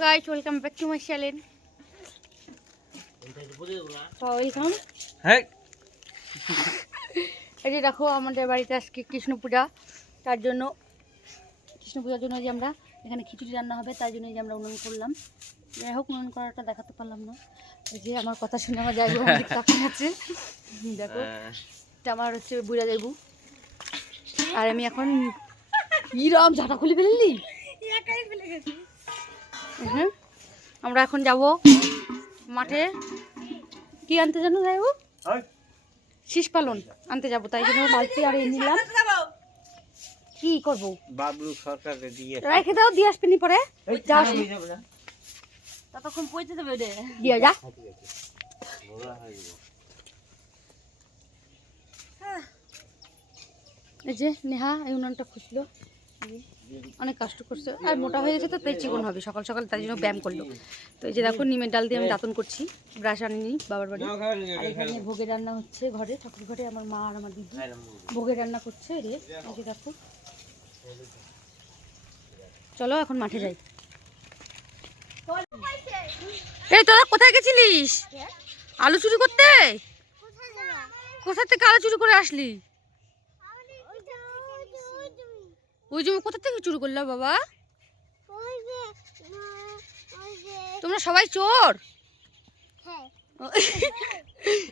guys, welcome back to my channel. Welcome. Hey. এই যে দেখো আমাদের বাড়িতে আজকে কৃষ্ণ পূজা, তার জন্য কৃষ্ণ পূজার জন্য যে আমরা এখানে খিচুড়ি রান্না হবে, তাই জন্য যে আমরা উনুন করলাম। যাই হোক, উনুন করাটা দেখাতে পারলাম না। এই যে আমার কথা শুনে আমার যাইবু তাকিয়ে আছে, দেখো এটা আমার হচ্ছে বুড়া যাইবু। আর আমি এখন ইরাম ঝাঁটা খুলে ফেললি, হ্যাঁ আমরা এখন যাব মাঠে। কি আনতে জানো যাইবু? শীষ পালন আনতে যাবো, তাই জন্য বালতি আর নিলাম। কি করবো? বাবলু সরকারকে দিয়ে রেখে দাও, দিয়ে আসবেনি পরে যাও, ততক্ষণ পৌঁছে দেবে রে। দিয়ে যা। এই যে নেহা এই উনানটা খুঁজলো, অনেক কষ্ট করছে আর মোটা হয়ে গেছে, তো তাই চিকন হবে সকাল সকাল, তাই জন্য ব্যায়াম করলো। তো এই যে দেখো নিমের ডাল দিয়ে আমি দাঁতন করছি, ব্রাশ আনিনি বাবার বাড়ি। আর এখানে ভোগের রান্না হচ্ছে ঘরে, ঠাকুর ঘরে আমার মা আর আমার দিদি ভোগের রান্না করছে রে। এই যে দেখো, চলো এখন মাঠে যাই। এই তোরা কোথায় গেছিলিস আলু চুরি করতে? কোথা থেকে আলু চুরি করে আসলি? ওই জমি কোথা থেকে চুরি করলা বাবা? তোমরা সবাই চোর?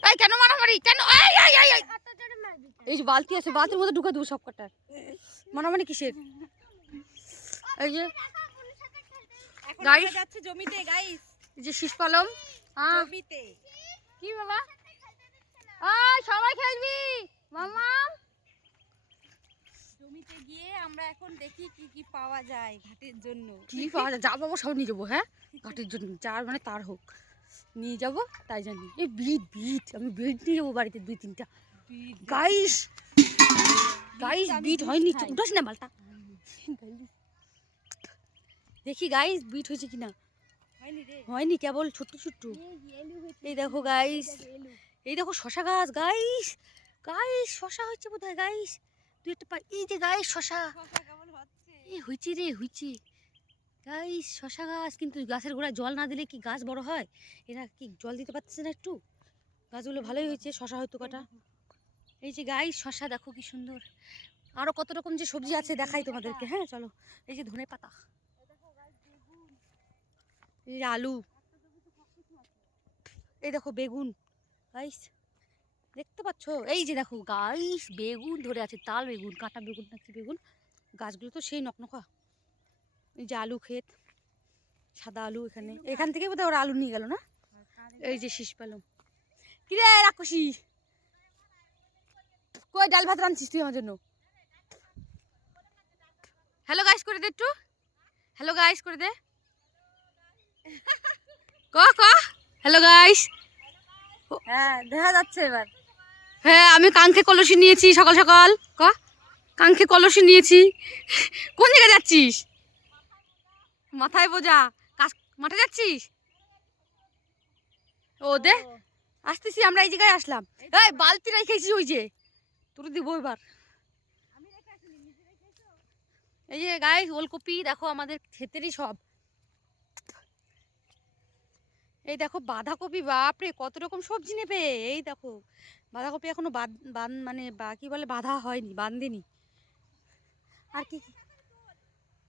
এই কেন মারামারি কেন? এই যে বালতি আছে, বালতির মধ্যে ঢুকে দেবো সব কটার। মারামারি কিসের? এই যে গাইস যাচ্ছে জমিতে, গাইস এই যে শীষ পালম জমিতে। কি বাবা? ওই সবাই খেলবি মামা। জমিতে গিয়ে আমরা এখন দেখি কি কি পাওয়া যায় ঘাটের জন্য। কি পাওয়া যায়? যা পাবো সব নিয়ে যাবো। হ্যাঁ, ঘাটের জন্য যার মানে তার হোক নিয়ে যাবো, তাই জন্য এই বিট আমি বিট নিয়ে যাবো বাড়িতে 2-3টা। গাইস গাইস বিট হয়নি, উঠাস না মালটা। দেখি গাইস বিট হয়েছে কিনা। হয়নি, কেবল ছোট্ট ছোট্ট। এই দেখো গাইস, এই দেখো শশা গাছ গাইস, গাইস শশা হচ্ছে বোধহয় গাইস। তুই একটা এই যে গাইস শশা এই হয়েছে রে, হয়েছে গাইস শশা গাছ। কিন্তু গাছের গোড়ায় জল না দিলে কি গাছ বড় হয়? এরা কি জল দিতে পারতেছে না একটু? গাছগুলো ভালোই হয়েছে, শশা হয়তো কাটা। এই যে গাইস শশা দেখো কি সুন্দর। আরো কত রকম যে সবজি আছে দেখাই তোমাদেরকে। হ্যাঁ চলো। এই যে ধনে পাতা, এই যে আলু, এই দেখো বেগুন গাইস, দেখতে পাচ্ছ? এই যে দেখো গাইস বেগুন ধরে আছে, তাল বেগুন, কাঁটা বেগুন নাকি বেগুন। গাছগুলো তো সেই নকনকা। এই যে আলু ক্ষেত, সাদা আলু। এখান থেকে বোধহয় ওরা আলু নিয়ে গেল না। এই যে শীষ পালং। কিরে রাক্ষসী, কই ডাল ভাত রাঁধছিস তুই আমার জন্য? হ্যালো গাইস করে দে একটু, হ্যালো গাইস করে দে। ক হ্যালো গাইস। হ্যাঁ দেখা যাচ্ছে এবার। হ্যাঁ আমি কাঙ্ক্ষে কলসি নিয়েছি সকাল সকাল। কাঙ্ক্ষে কলসি নিয়েছি। কোন জায়গায় যাচ্ছিস? মাথায় বোঝা, মাঠে যাচ্ছিস? ও দে আসতেছি, আমরা এই জায়গায় আসলাম। এই বালতি রেখেছি ওই যে, তোর দিব এবার। এই যে গাইস ওলকপি দেখো আমাদের ক্ষেতেরই সব। এই দেখো বাঁধাকপি, বাপরে কত রকম সবজি নেবে। এই দেখো বাঁধাকপি এখনো মানে কি বলে বাঁধা হয়নি, বাঁধেনি। আর কি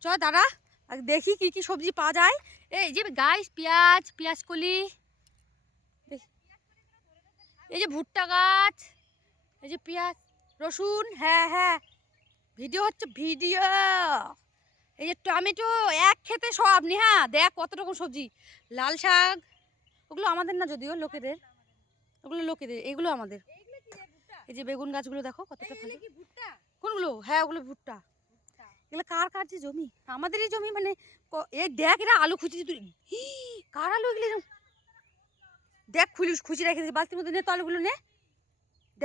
চ দাঁড়া দেখি কি কি সবজি পাওয়া যায়। এই যে গাইস পেঁয়াজ কলি, এই যে ভুট্টা গাছ, এই যে পেঁয়াজ রসুন। হ্যাঁ ভিডিও হচ্ছে ভিডিও। এই যে টমেটো, এক খেতে সব নেহা দেখ কত রকম সবজি। লাল শাক, ওগুলো আমাদের না যদিও, লোকেদের, ওগুলো লোকেদের, এগুলো আমাদের। এই যে বেগুন গাছগুলো দেখো কতটা ভালো। কোনগুলো? হ্যাঁ ওগুলো ভুট্টা। এগুলো কার যে জমি? আমাদেরই জমি। মানে এই দেখ এরা আলু খুঁজেছি, তুই কার আলু এগুলো? দেখ খুঁজে রেখে দিয়েছে বালতির মধ্যে। নে তো আলুগুলো নে।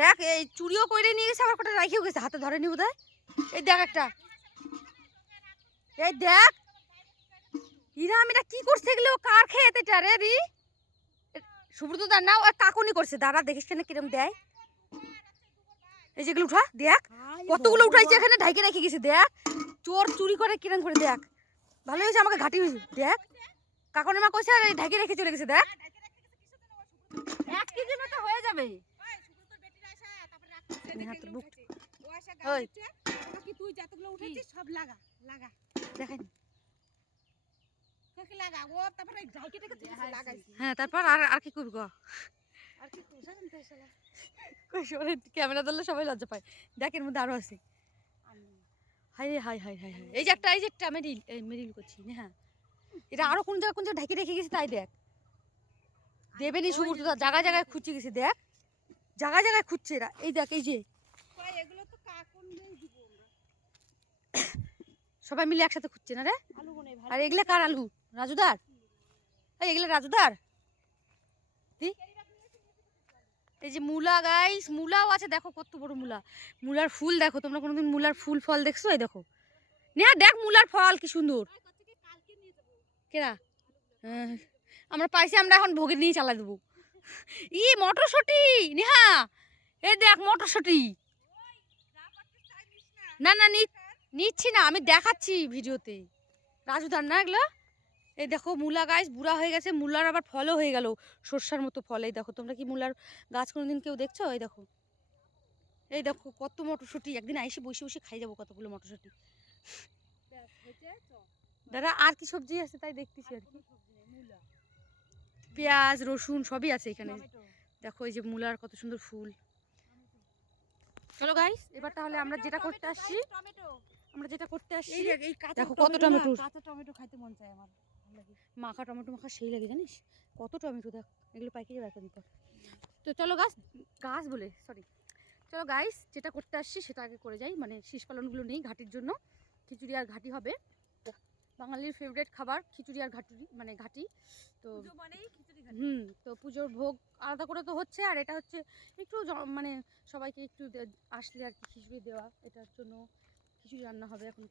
দেখ এই চুরিও করে নিয়ে গেছে, আবার কটা রাখিও গেছে, হাতে ধরেনি বোধহয়। এই দেখ একটা, এই দেখ ইরাম এটা কি করছে? এগুলো কার খেতে রে রি? সুব্রত দার না, ওই কাকুনি করছে। দাঁড়া দেখিস কেন কিরম দেয়। এই যেগুলো উঠা, দেখ কতগুলো উঠাইছে এখানে, ঢাইকে রেখে গেছে। দেখ চোর চুরি করে কিরম করে, দেখ ভালো হয়েছে আমাকে ঘাটি হয়েছে। দেখ কাকনের মা কইছে আর ঢাকি রেখে চলে গেছে দেখ 1 কেজি মতো হয়ে যাবে নেহা তো বুক ওই তুই যতগুলো উঠেছিস সব লাগা লাগা দেখেন লাগা ও তারপরে ঢাকি রেখে লাগাইছি হ্যাঁ তারপর আর আর কি করব আর কি বুঝাছেন তো শালা কই সরে ক্যামেরা ধরলে সবাই লজ্জা পায় দেখ এর মধ্যে আরো আছে হাই রে হাই হাই হাই হাই এই যে একটা মেরিল এই মেরিল করছি হ্যাঁ এটা আরো কোন জায়গায় ঢাকি রেখে গেছে তাই দেখ দেবেনি সুবুর তো জায়গায় জায়গায় খুঁজে গেছে দেখ জায়গায় জায়গায় খুঁজছে এরা এই দেখ এই যে কই এগুলো তো কাকুন দেই দিব আমরা সবাই মিলে একসাথে খুঁজছে না রে আলু বনে ভালো আর এগুলা কার আলু রাজুদার এই এগুলা রাজুদার এই যে মূলা গাইস মূলাও আছে দেখো কত বড় মূলা মূলার ফুল দেখো তোমরা কোনোদিন মূলার ফুল ফল দেখছো এই দেখো নেহা দেখ মূলার ফল কি সুন্দর কেরা আমরা পাইছি আমরা এখন ভোগে নিয়ে চালা দেবো ই মটরশুঁটি নেহা এই দেখ মটরশুঁটি না না নিচ্ছি না আমি দেখাচ্ছি ভিডিওতে রাজুদার না এগুলো এই দেখো মূলা গাছ বুড়া হয়ে গেছে মূলার আবার ফলও হয়ে গেল সর্ষার মতো ফল এই দেখো তোমরা কি মূলার গাছ কোনোদিন কেউ দেখছো এই দেখো কত মটরশুঁটি একদিন আইসি বসে বসে খাই যাবো কতগুলো মটরশুঁটি দাদা আর কি সবজি আছে তাই দেখতেছি আর কি পেঁয়াজ রসুন সবই আছে এখানে দেখো এই যে মূলার কত সুন্দর ফুল চলো গাইস এবার তাহলে আমরা যেটা করতে আসছি দেখো কত টমেটো কাঁচা টমেটো খাইতে মন চায় আমার মাখা টমেটো মাখা সেই লাগে জানিস কত টমেটো দেখ এগুলো পাইকারি রাখেন পর তো চলো চলো গাইস যেটা করতে আসছি সেটা আগে করে যাই মানে শীষ পালনগুলো নেই ঘাটির জন্য খিচুড়ি আর ঘাটি হবে বাঙালির ফেভারিট খাবার খিচুড়ি আর ঘাটি তো তো পুজোর ভোগ আলাদা করে তো হচ্ছে আর এটা হচ্ছে একটু মানে সবাইকে একটু আসলে আর কি খিচুড়ি দেওয়া এটার জন্য খিচুড়ি রান্না হবে এখন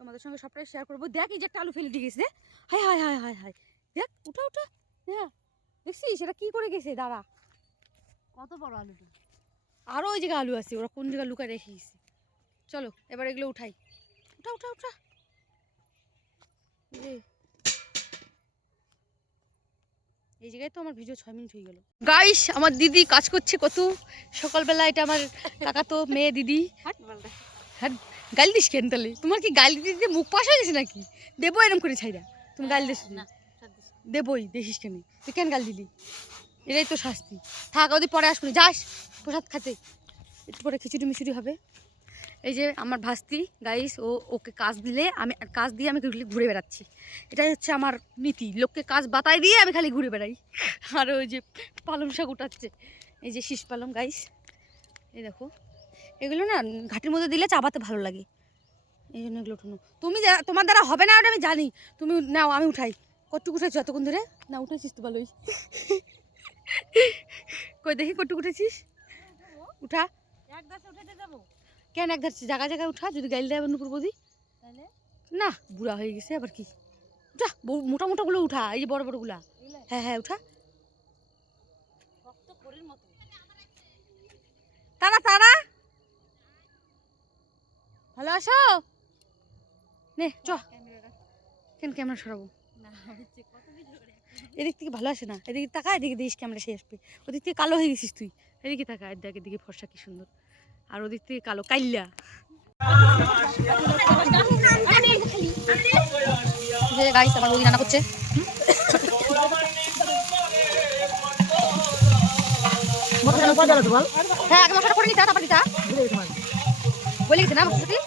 তোমাদের সঙ্গে সবটাই শেয়ার করবো দেখ এই যে একটা আলু ফেলে দিয়ে গেছে high high high high high দেখ উঠা হ্যাঁ দেখছিস সেটা কি করে গেছে দাঁড়া কত বড় আলুটা আরও ওই জায়গায় আলু আছে ওরা কোন জায়গায় লুকায় রেখে গেছে চলো এবার এগুলো উঠাই উঠা এই জায়গায় তো আমার ভিডিও 6 মিনিট হয়ে গেল গাইস আমার দিদি কাজ করছে কত সকালবেলা এটা আমার কাকা তো মেয়ে দিদি হ্যাঁ গালি দিস কেন তাহলে তোমার কি গালি দিতে মুখ পাশ হয়ে গেছে নাকি দেবো এরকম করে ছাইরা তুমি গালি দিস দেবই দেখিস কেন তুই কেন গালি দিলি এটাই তো শাস্তি থাক ওদের পরে আসবো যাস প্রসাদ খাতে একটু পরে খিচুড়ি হবে এই যে আমার ভাস্তি গাইস ওকে কাজ দিলে আমি কাজ দিয়ে আমি ঘুরে বেড়াচ্ছি এটাই হচ্ছে আমার নীতি লোককে কাজ বাতাই দিয়ে আমি খালি ঘুরে বেড়াই আর ওই যে পালং শাক উঠাচ্ছে এই যে শীষ পালং গাইস এই দেখো এগুলো না ঘাটির মধ্যে দিলে চাবাতে ভালো লাগে এই জন্য এগুলো উঠানো তোমার দ্বারা হবে না ওটা আমি জানি তুমি নাও আমি উঠাই কটুক উঠেছো এতক্ষণ ধরে না উঠেছিস তো ভালোই কই দেখি কটুক উঠেছিস উঠা কেন এক ধার জায়গায় উঠা যদি গাইল দেয় নুপুর বৌদি না বুড়া হয়ে গেছে আবার কি উঠা মোটাগুলো উঠা এই যে বড়গুলা হ্যাঁ উঠা তারা ভালো আছো নে চ কেন ক্যামেরা সরাবো এদিক থেকে ভালো আসে না এদিকে তাকা এদিকে দিস ক্যামেরা সে আসবে ওদিক থেকে কালো হয়ে গেছিস তুই এদিকে তাকা এদিকে ফর্সা কি সুন্দর আর ওদিক থেকে কালো কাইল্লা গাইস আমার বৌদি রান্না করছে হ্যাঁ আগে মশলাটা করে নিতা তারপর দিতা বলে গেছে না মশলাটি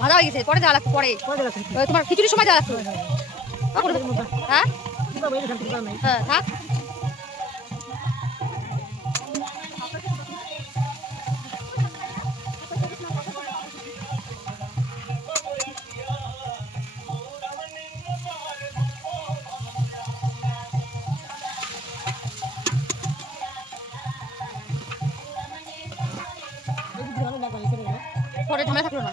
ভাজা হয়ে গেছে পরে দেওয়া লাগতো পরে তোমার খিচুড়ির সময় দেওয়া লাগতো হ্যাঁ হ্যাঁ থাক পরে ঝামেলা থাকলো না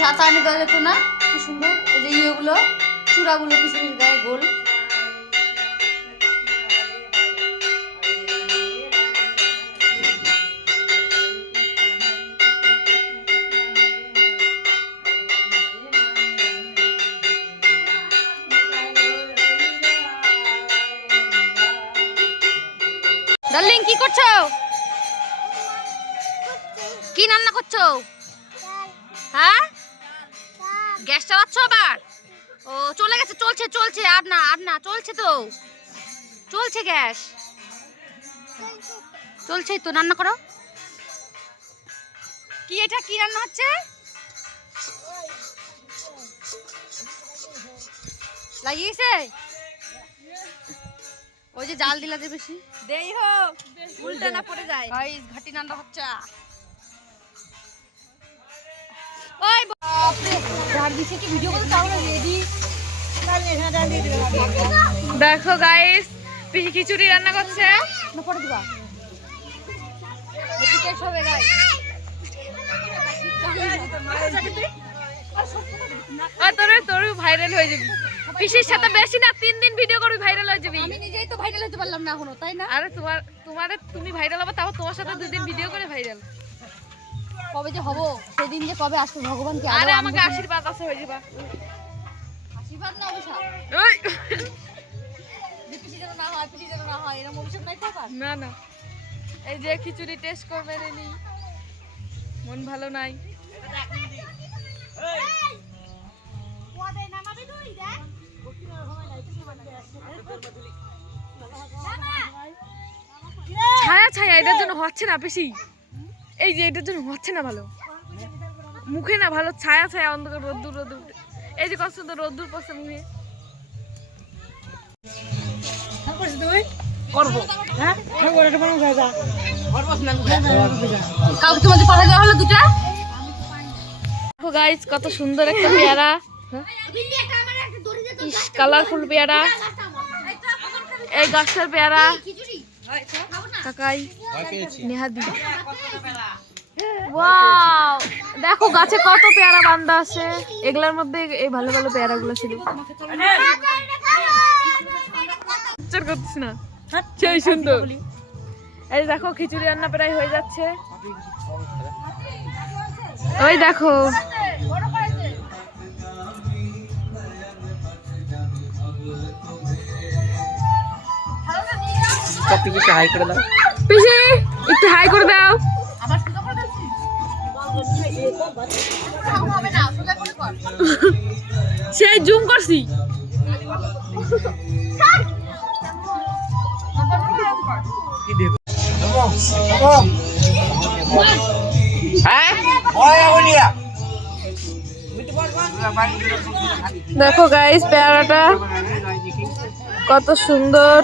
ঝাঁচা এনে দেওয়া যেত না কি সুন্দর এই যে ইয়েগুলো চূড়াগুলো কিছু কিছু দেয় গোল। ডার্লিং কি করছো? কি রান্না করছো? হ্যাঁ গ্যাস চালাচ্ছ আবার? ও চলে গেছে, চলছে চলছে আর না চলছে তো, চলছে গ্যাস চলছেই তো। রান্না করো। কি এটা কি রান্না হচ্ছে? লাগিয়েছে ওই যে জাল দিলা যে বেশি দেই হোক উল্টা না পড়ে যায়। গাইস ঘাটি রান্না হচ্ছে। ওই বাপরে ঝাড় দিছে কি ভিডিও করতে চাও না রেডি। দেখো গাইস পিসি খিচুড়ি রান্না করছে। না পড়ে দিবা এদিকে সবে গাইস আর তোর ভাইরাল হয়ে যাবি পিসির সাথে বেশি না 3 দিন ভিডিও করবি ভাইরাল হয়ে যাবি। আমি নিজেই তো ভাইরাল হতে পারলাম না এখনো, তাই না? আরে তুমি ভাইরাল হবে তাও তোমার সাথে 2 দিন ভিডিও করে ভাইরাল। কবে যে হবো সেদিন যে কবে আসবে ভগবান কি আরে আমাকে আশীর্বাদ আছে হয়ে যাবা। আশীর্বাদ না অভিশাপ। ওই পিসি যেন না হয়, পিসি যেন না হয়, এরকম অভিশাপ নাই তো আবার। না এই যে খিচুড়ি টেস্ট করবে রেনি মন ভালো নাই। ছায়া এটার জন্য হচ্ছে না বেশি, এই যে এটার জন্য হচ্ছে না ভালো, মুখে না ভালো ছায়া অন্ধকার রোদ্দুর এই যে কষ্ট তো রোদ্দুর পড়ছে মুখে। কাউকে তোমাদের পাঠা দেওয়া হলো দুটা। দেখো গাইস কত সুন্দর একটা পেয়ারা, কালারফুল পেয়ারা, এই গাছটার পেয়ারা কাকাই নেহাদি। ওয়াও দেখো গাছে কত পেয়ারা বান্ধা আছে, এগুলার মধ্যে এই ভালো ভালো পেয়ারা গুলো ছিল। করছিস না সেই সুন্দর। এই দেখো খিচুড়ি রান্না প্রায় হয়ে যাচ্ছে, ওই দেখো পিসি হাই করে দাও। পিসি একটু হাই করে দাও। সেই জুম করছি। দেখো গাইস পেয়ারাটা কত সুন্দর।